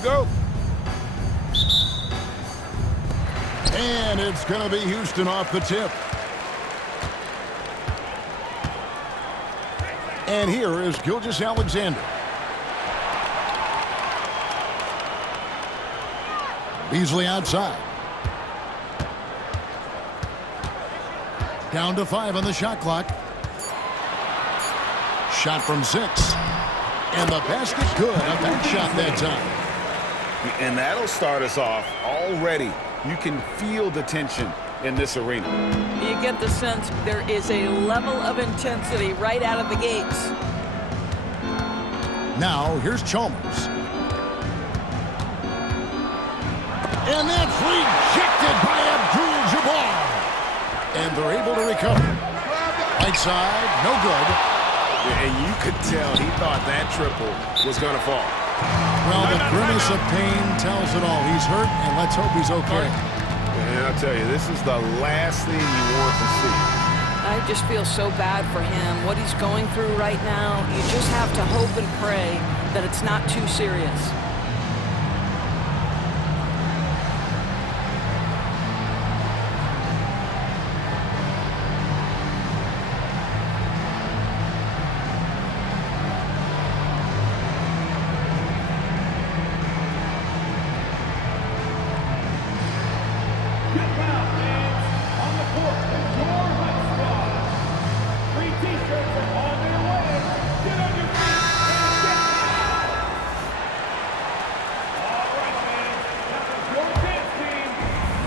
go. And it's going to be Houston off the tip. And here is Gilgeous-Alexander. Beasley outside. Down to 5 on the shot clock. Shot from 6. And the basket good. A back shot that time. And that'll start us off already. You can feel the tension in this arena. You get the sense there is a level of intensity right out of the gates. Now, here's Chalmers. And that's rejected by Abdul-Jabbar. And they're able to recover. Right side, no good. And you could tell he thought that triple was going to fall. Well, the grimace of pain tells it all. He's hurt, and let's hope he's okay. And I'll tell you, this is the last thing you want to see. I just feel so bad for him. What he's going through right now, you just have to hope and pray that it's not too serious.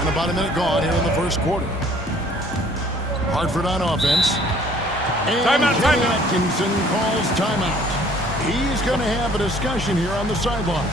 About a minute gone here in the first quarter. Hartford on offense. And Timeout, Kenny timeout. Atkinson calls timeout. He's going to have a discussion here on the sideline.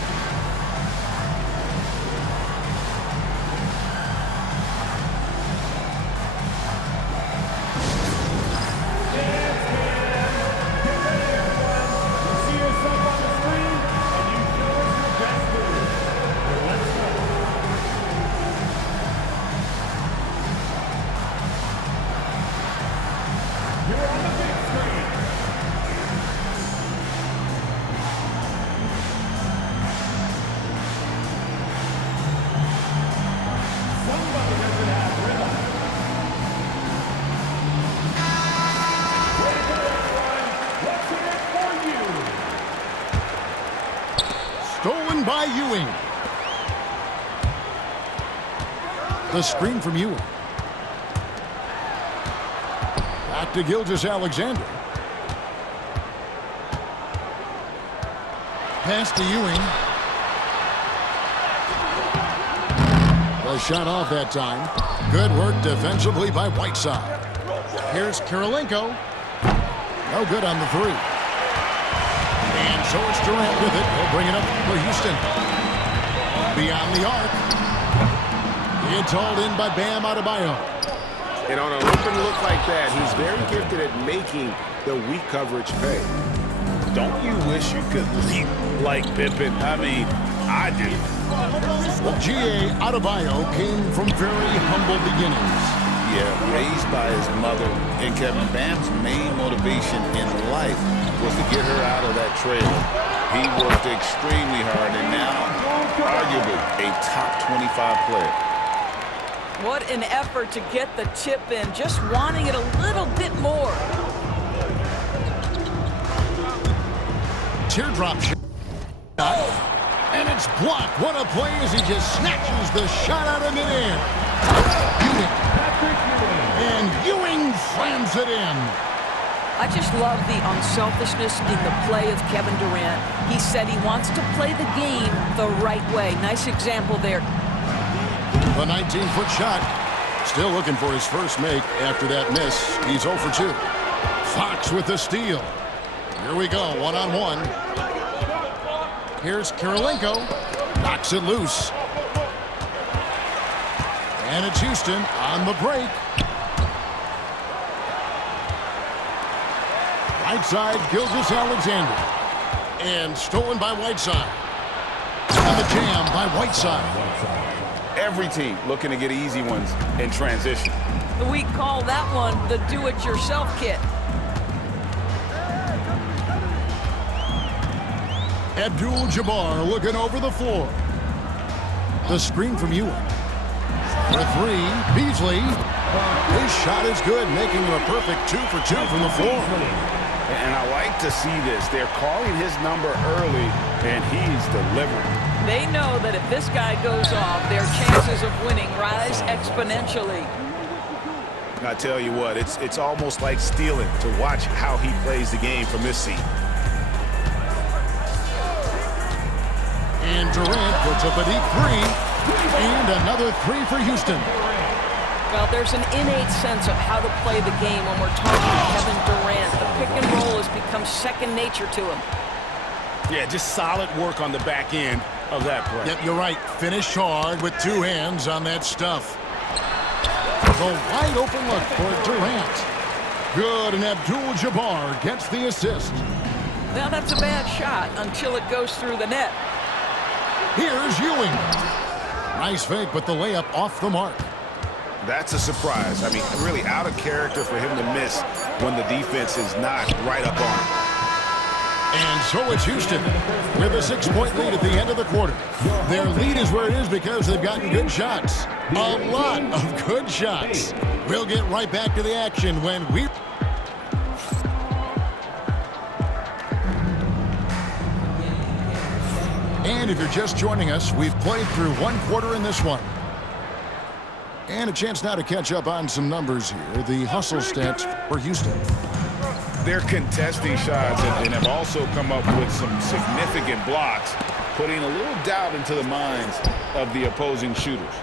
Stolen by Ewing. The screen from Ewing. Back to Gilgeous-Alexander. Pass to Ewing. The shot off that time. Good work defensively by Whiteside. Here's Kirilenko. No good on the 3. And so it's Durant with it. He'll bring it up for Houston. Beyond the arc. It's hauled in by Bam Adebayo. And on an open look like that, he's very gifted at making the weak coverage pay. Don't you wish you could leap like Pippen? I mean, I do. Well, G.A. Adebayo came from very humble beginnings. Yeah, raised by his mother. And Kevin, Bam's main motivation in life was to get her out of that trailer. He worked extremely hard and now, arguably, a top 25 player. What an effort to get the tip in, just wanting it a little bit more. Teardrop shot. And it's blocked. What a play as he just snatches the shot out of midair. Ewing. And Ewing slams it in. I just love the unselfishness in the play of Kevin Durant. He said he wants to play the game the right way. Nice example there. The 19-foot shot. Still looking for his first make after that miss. He's 0 for 2. Fox with the steal. Here we go, one-on-one. Here's Kirilenko. Knocks it loose. And it's Houston on the break. Right side, Gilgeous-Alexander. And stolen by Whiteside. And the jam by Whiteside. Every team looking to get easy ones in transition. We call that one the do-it-yourself kit. Abdul-Jabbar looking over the floor. The screen from Ewing. For three, Beasley. His shot is good, making him a perfect 2 for 2 from the floor. And I like to see this. They're calling his number early, and he's delivering. They know that if this guy goes off, their chances of winning rise exponentially. I tell you what, it's almost like stealing to watch how he plays the game from this seat. And Durant puts up a deep three. And another three for Houston. Well, there's an innate sense of how to play the game when we're talking Kevin Durant. The pick and roll has become second nature to him. Yeah, just solid work on the back end of that play. Yep, you're right. Finished hard with two hands on that stuff. The wide open look for Durant. Good, and Abdul-Jabbar gets the assist. Now that's a bad shot until it goes through the net. Here's Ewing. Nice fake, but the layup off the mark. That's a surprise. I mean, really out of character for him to miss when the defense is not right up on him. And so it's Houston with a 6-point lead at the end of the quarter. Their lead is where it is because they've gotten good shots. A lot of good shots. We'll get right back to the action when we... And if you're just joining us, we've played through one quarter in this one. And a chance now to catch up on some numbers here. The hustle stats for Houston. They're contesting shots and have also come up with some significant blocks, putting a little doubt into the minds of the opposing shooters.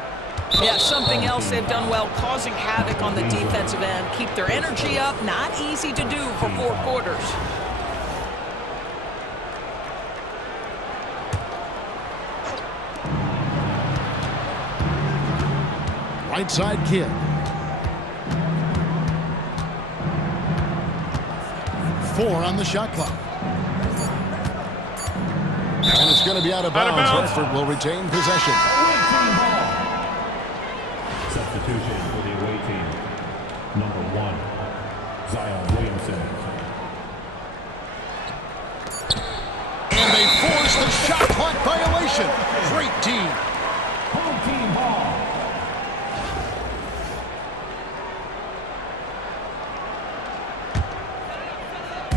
Yeah, something else they've done well, causing havoc on the defensive end. Keep their energy up. Not easy to do for 4 quarters. Right side kid. Four on the shot clock. And it's going to be out of bounds. Hartford will retain possession. Substitution for the away team. Number 1, Zion Williamson. And they force the shot clock violation. Great team. Home team ball.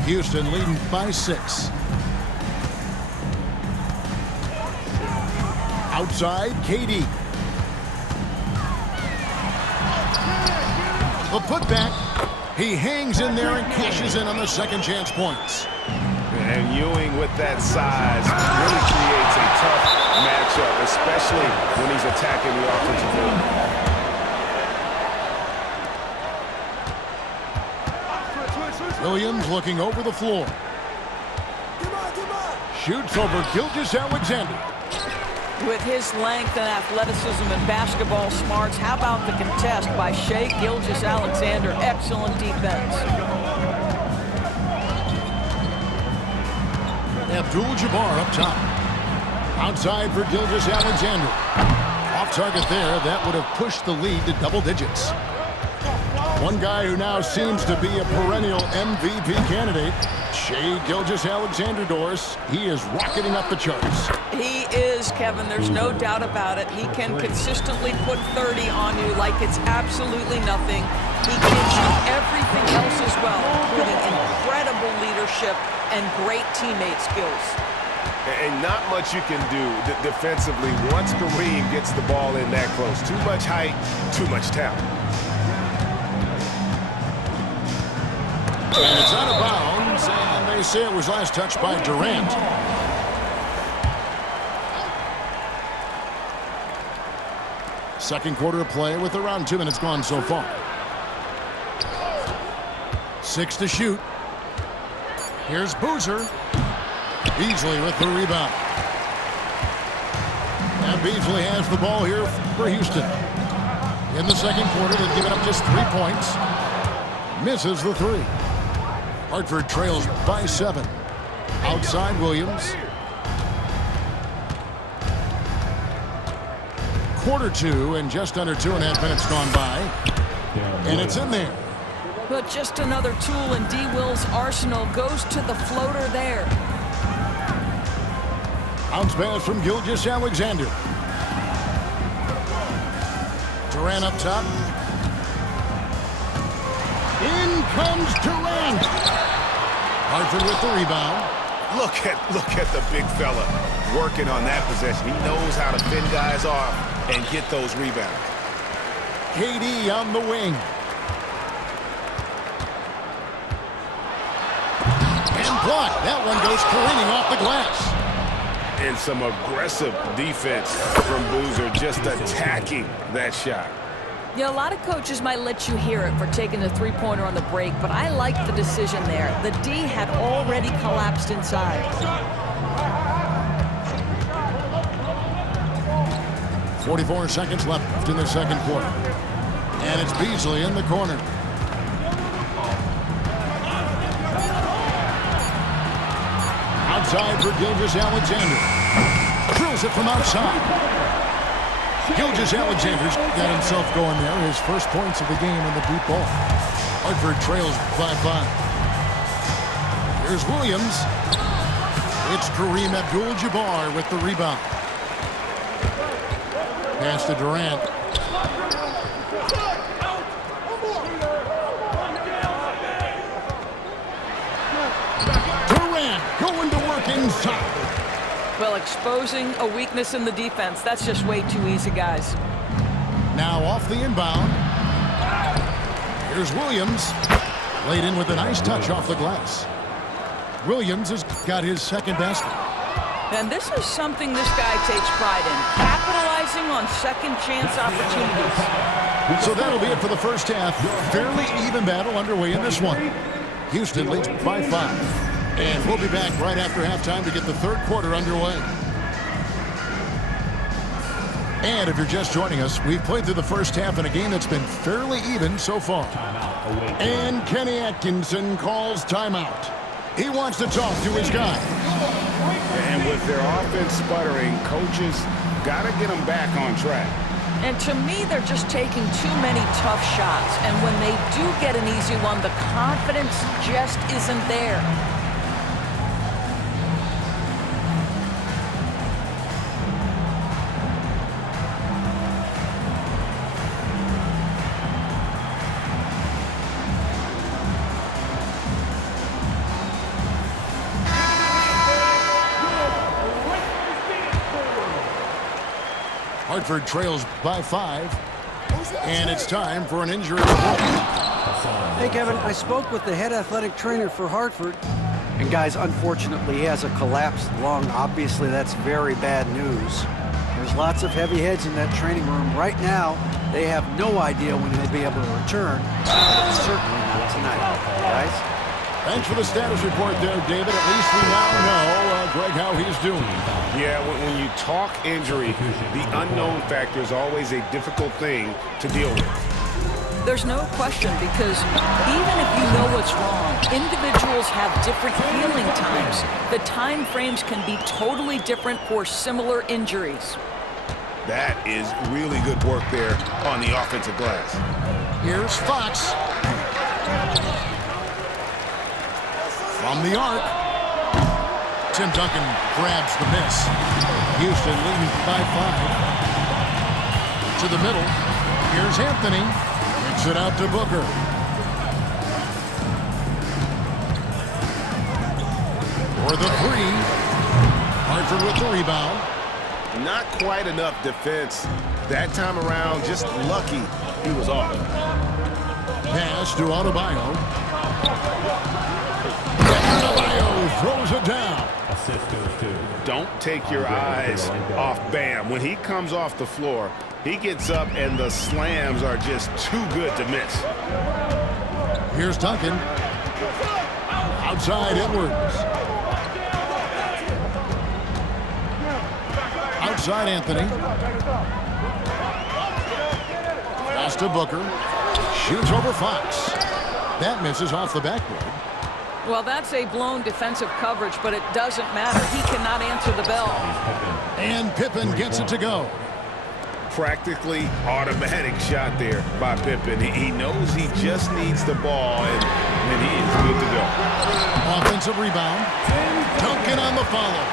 Houston leading by 6. Outside, KD. The putback. He hangs in there and cashes in on the second chance points. And Ewing with that size really creates a tough matchup, especially when he's attacking the offensive board. Williams looking over the floor. Shoots over Gilgeous-Alexander. With his length and athleticism and basketball smarts, how about the contest by Shai Gilgeous-Alexander? Excellent defense. Abdul-Jabbar up top. Outside for Gilgeous-Alexander. Off target there. That would have pushed the lead to double digits. One guy who now seems to be a perennial MVP candidate, Shai Gilgeous-Alexander, Doris. He is rocketing up the charts. He is, Kevin. There's no doubt about it. He can consistently put 30 on you like it's absolutely nothing. He gives you everything else as well, including incredible leadership and great teammate skills. And not much you can do defensively once Kareem gets the ball in that close. Too much height, too much talent. And it's out of bounds, and they say it was last touched by Durant. Second quarter of play with around 2 minutes gone so far. 6 to shoot. Here's Boozer. Beasley with the rebound. And Beasley has the ball here for Houston. In the second quarter, they've given up just 3 points. Misses the 3. Hartford trails by 7. Outside Williams. Quarter 2 and just under 2.5 minutes gone by. And it's in there. But just another tool in D. Will's arsenal goes to the floater there. Bounce pass from Gilgeous-Alexander. Durant up top. In comes Durant. Hartford with the rebound. Look at the big fella working on that possession. He knows how to fend guys off and get those rebounds. KD on the wing. And blocked. That one goes careening off the glass. And some aggressive defense from Boozer, just attacking that shot. Yeah, a lot of coaches might let you hear it for taking the three-pointer on the break, but I like the decision there. The D had already collapsed inside. 44 seconds left in the second quarter. And it's Beasley in the corner. Outside for Gilgeous-Alexander. Drills it from outside. Gilgeous-Alexander's got himself going there. His first points of the game in the deep ball. Hartford trails by 5. Here's Williams. It's Kareem Abdul-Jabbar with the rebound. Pass to Durant. Durant going to work inside. Well, exposing a weakness in the defense, that's just way too easy, guys. Now off the inbound. Here's Williams. Laid in with a nice touch off the glass. Williams has got his second basket. And this is something this guy takes pride in, capitalizing on second chance opportunities. So that'll be it for the first half. Fairly even battle underway in this one. Houston leads by 5. And we'll be back right after halftime to get the third quarter underway. And if you're just joining us, we've played through the first half in a game that's been fairly even so far. And Kenny Atkinson calls timeout. He wants to talk to his guy. And with their offense sputtering, coaches got to get them back on track. And to me, they're just taking too many tough shots. And when they do get an easy one, the confidence just isn't there. Hartford trails by 5, and it's time for an injury report. Hey, Kevin, I spoke with the head athletic trainer for Hartford. And, guys, unfortunately, he has a collapsed lung. Obviously, that's very bad news. There's lots of heavy heads in that training room. Right now, they have no idea when he'll be able to return. Certainly not tonight, guys. Thanks for the status report there, David. At least we now know, Greg, how he's doing. Yeah, when you talk injury, the unknown factor is always a difficult thing to deal with. There's no question, because even if you know what's wrong, individuals have different healing times. The time frames can be totally different for similar injuries. That is really good work there on the offensive glass. Here's Fox. From the arc. Tim Duncan grabs the miss. Houston leading by 5. To the middle. Here's Anthony. Kicks it out to Booker. For the 3. Hartford with the rebound. Not quite enough defense. That time around, just lucky he was off. Pass to Adebayo. Adebayo throws it down. Assist goes to. Don't take your eyes off Bam. When he comes off the floor, he gets up and the slams are just too good to miss. Here's Duncan. Outside Edwards. Outside Anthony. Pass to Booker. Shoots over Fox. That misses off the backboard. Well, that's a blown defensive coverage, but it doesn't matter. He cannot answer the bell. And Pippen gets it to go. Practically automatic shot there by Pippen. He knows he just needs the ball, and he is good to go. Offensive rebound. Duncan on the follow.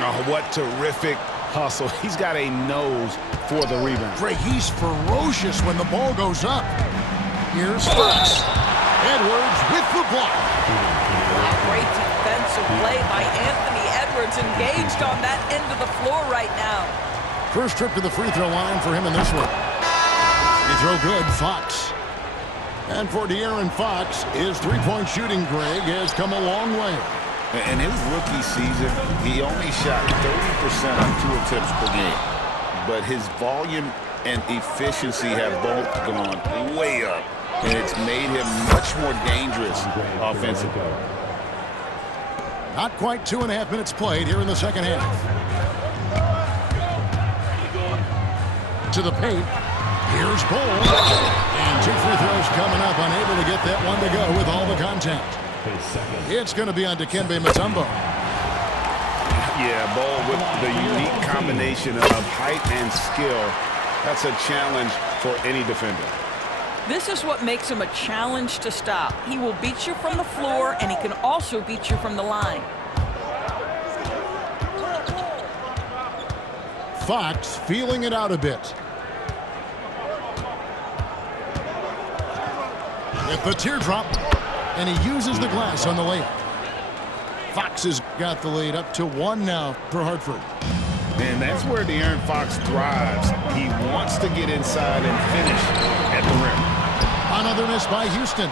Oh, what terrific hustle. He's got a nose for the rebound. Greg, he's ferocious when the ball goes up. Here's Fox. Edwards with the block. Wow, great defensive play by Anthony Edwards, engaged on that end of the floor right now. First trip to the free throw line for him in this one. Free throw good, Fox. And for De'Aaron Fox, his three-point shooting, Greg, has come a long way. In his rookie season, he only shot 30% on 2 attempts per game. But his volume and efficiency have both gone way up. And it's made him much more dangerous offensively. Not quite 2.5 minutes played here in the second half. To the paint. Here's Bol. And 2 free throws coming up, unable to get that one to go with all the contact. It's going to be on Dikembe Mutombo. Yeah, Bol with the unique combination of height and skill. That's a challenge for any defender. This is what makes him a challenge to stop. He will beat you from the floor, and he can also beat you from the line. Fox feeling it out a bit. With the teardrop, and he uses the glass on the layup. Fox has got the lead up to 1 now for Hartford. And that's where De'Aaron Fox thrives. He wants to get inside and finish at the rim. Another miss by Houston.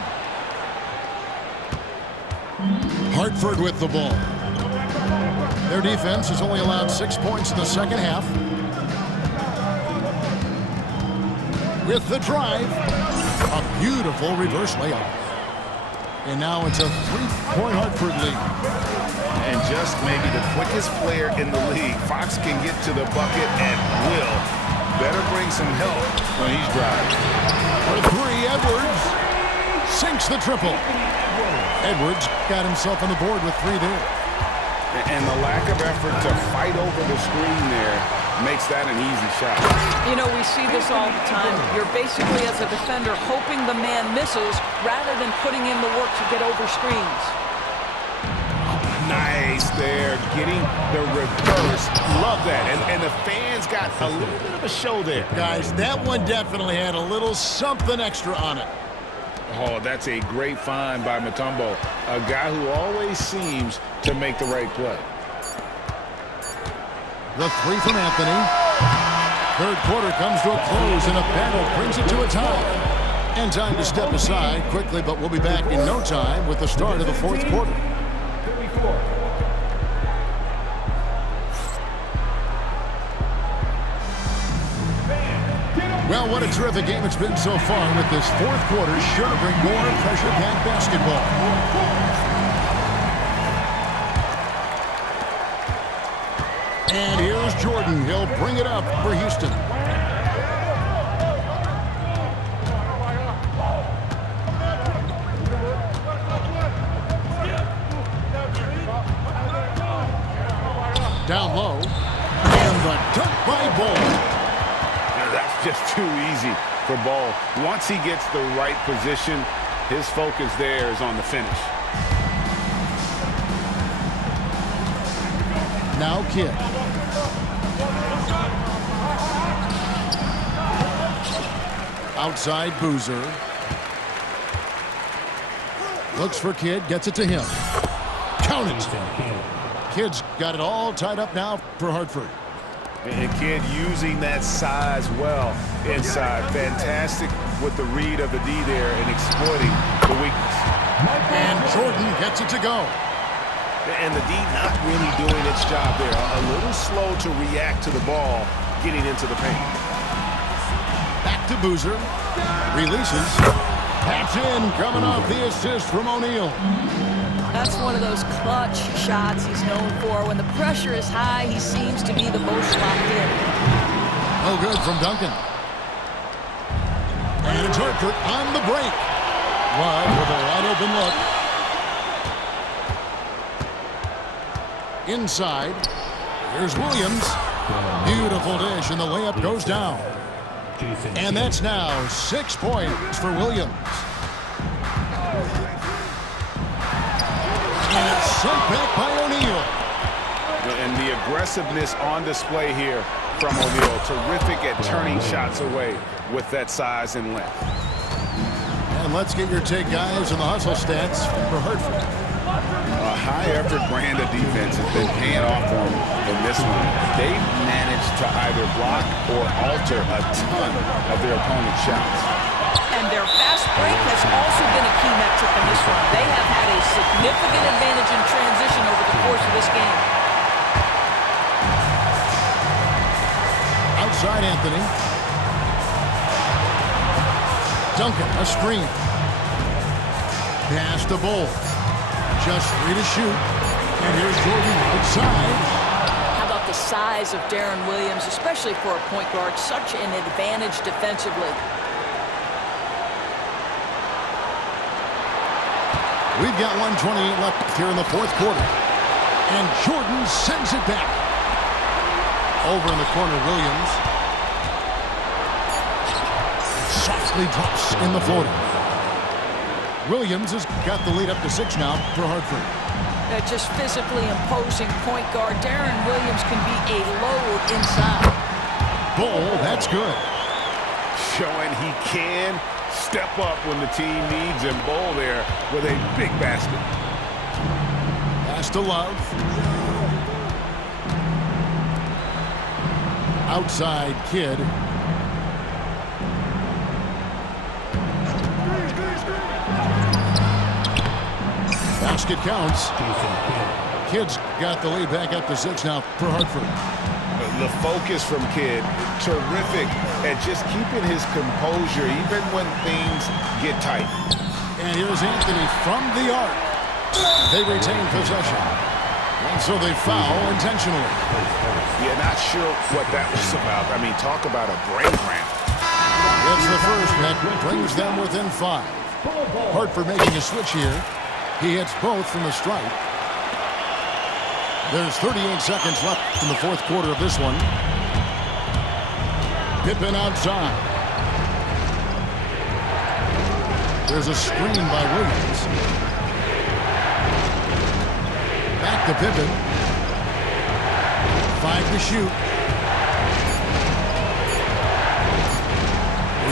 Hartford with the ball. Their defense has only allowed 6 points in the second half. With the drive, a beautiful reverse layup. And now it's a 3-point Hartford lead. And just maybe the quickest player in the league. Fox can get to the bucket at will. Better bring some help when he's driving. For 3, Edwards sinks the triple. Edwards got himself on the board with 3 there. And the lack of effort to fight over the screen there makes that an easy shot. You know, we see this all the time. You're basically, as a defender, hoping the man misses rather than putting in the work to get over screens. Nice there, getting the reverse. Love that. And the fans got a little bit of a show there. Guys, that one definitely had a little something extra on it. Oh, that's a great find by Mutombo, a guy who always seems to make the right play. The 3 from Anthony. Third quarter comes to a close, and a battle brings it to a tie. And time to step aside quickly, but we'll be back in no time with the start of the fourth quarter. Well, what a terrific game it's been so far, with this fourth quarter sure to bring more pressure-packed basketball. And here's Jordan. He'll bring it up for Houston. Down low. And the dunk by Bol. That's just too easy for Bol. Once he gets the right position, his focus there is on the finish. Now Kidd. Outside Boozer. Looks for Kidd, gets it to him. Count it. Kidd's got it all tied up now for Hartford. And Kidd using that size well inside. Fantastic with the read of the D there and exploiting the weakness. And Jordan gets it to go. And the D not really doing its job there. A little slow to react to the ball getting into the paint. Back to Boozer. Releases. That's in, coming off the assist from O'Neal. That's one of those clutch shots he's known for. When the pressure is high, he seems to be the most locked in. Oh, good from Duncan. And it's Hartford on the break. Love with a wide open look. Inside. Here's Williams. Beautiful dish, and the layup goes down. And that's now 6 points for Williams. And it's sent back by O'Neal. And the the aggressiveness on display here from O'Neal. Terrific at turning shots away with that size and length. And let's get your take, guys, on the hustle stats for Hartford. A high-effort brand of defense has been paying off for them in this one. They've managed to either block or alter a ton of their opponent's shots. And their fast break has also been a key metric in this one. They have had a significant advantage in transition over the course of this game. Outside Anthony. Duncan, a screen. Pass to Bull. Just 3 to shoot. And here's Jordan outside. How about the size of Darren Williams, especially for a point guard? Such an advantage defensively. We've got 1:28 left here in the fourth quarter. And Jordan sends it back. Over in the corner, Williams. Softly drops in the floater. Williams has got the lead up to 6 now for Hartford. Just physically imposing point guard. Darren Williams can be a load inside. Bull, that's good. Showing he can step up when the team needs him. Bull there with a big basket. Pass to Love. Outside Kidd. Basket counts. Kidd's got the lead back up to 6 now for Hartford. The focus from Kidd, terrific at just keeping his composure even when things get tight. And here's Anthony from the arc. They retain possession. And so they foul intentionally. Yeah, not sure what that was about. I mean, talk about a brain cramp. It's the first that brings them within 5. Hartford making a switch here. He hits both from the stripe. There's 38 seconds left in the fourth quarter of this one. Pippen outside. There's a screen by Williams. Back to Pippen. 5 to shoot.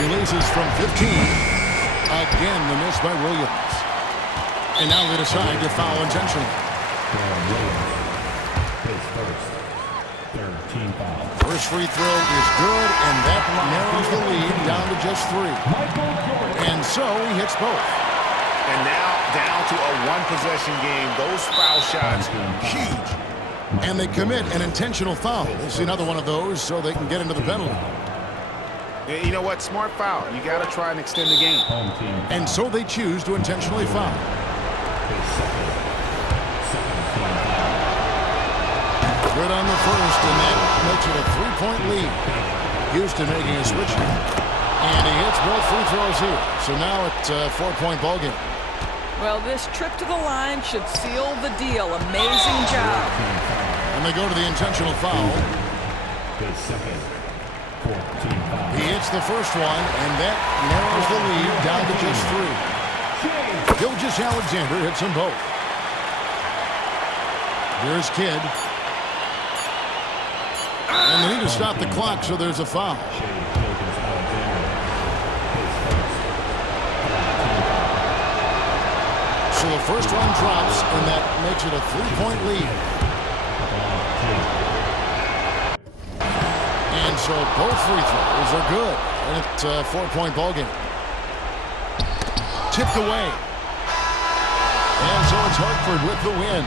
Releases from 15. Again, the miss by Williams. And now they decide to foul intentionally. First free throw is good, and that narrows the lead down to just 3. And so he hits both. And now down to a one-possession game. Those foul shots, huge. And they commit an intentional foul. We'll see another one of those so they can get into the penalty. You know what? Smart foul. You got to try and extend the game. And so they choose to intentionally foul. Good on the first, and that makes it a 3-point lead. Houston making a switch here. And he hits both free throws here. So now it's a 4-point ball game. Well, this trip to the line should seal the deal. Amazing job. And they go to the intentional foul. He hits the first one, and that narrows the lead down to just 3. Gilgeous-Alexander hits them both. Here's Kidd. And they need to stop the clock, so there's a foul. So the first one drops, and that makes it a 3-point lead. And so both free throws are good. And it's a 4-point ball game. Tipped away. And so it's Hartford with the win.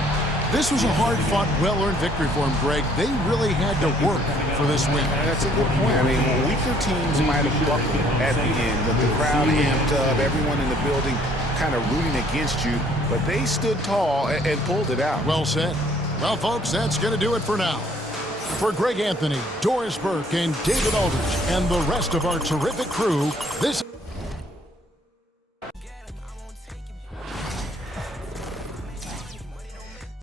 This was a hard-fought, well-earned victory for them, Greg. They really had to work for this win. That's a good point. I mean, weaker teams might have buckled at the end, but the crowd amped up, everyone in the building kind of rooting against you, but they stood tall and pulled it out. Well said. Well, folks, that's going to do it for now. For Greg Anthony, Doris Burke, and David Aldridge, and the rest of our terrific crew, this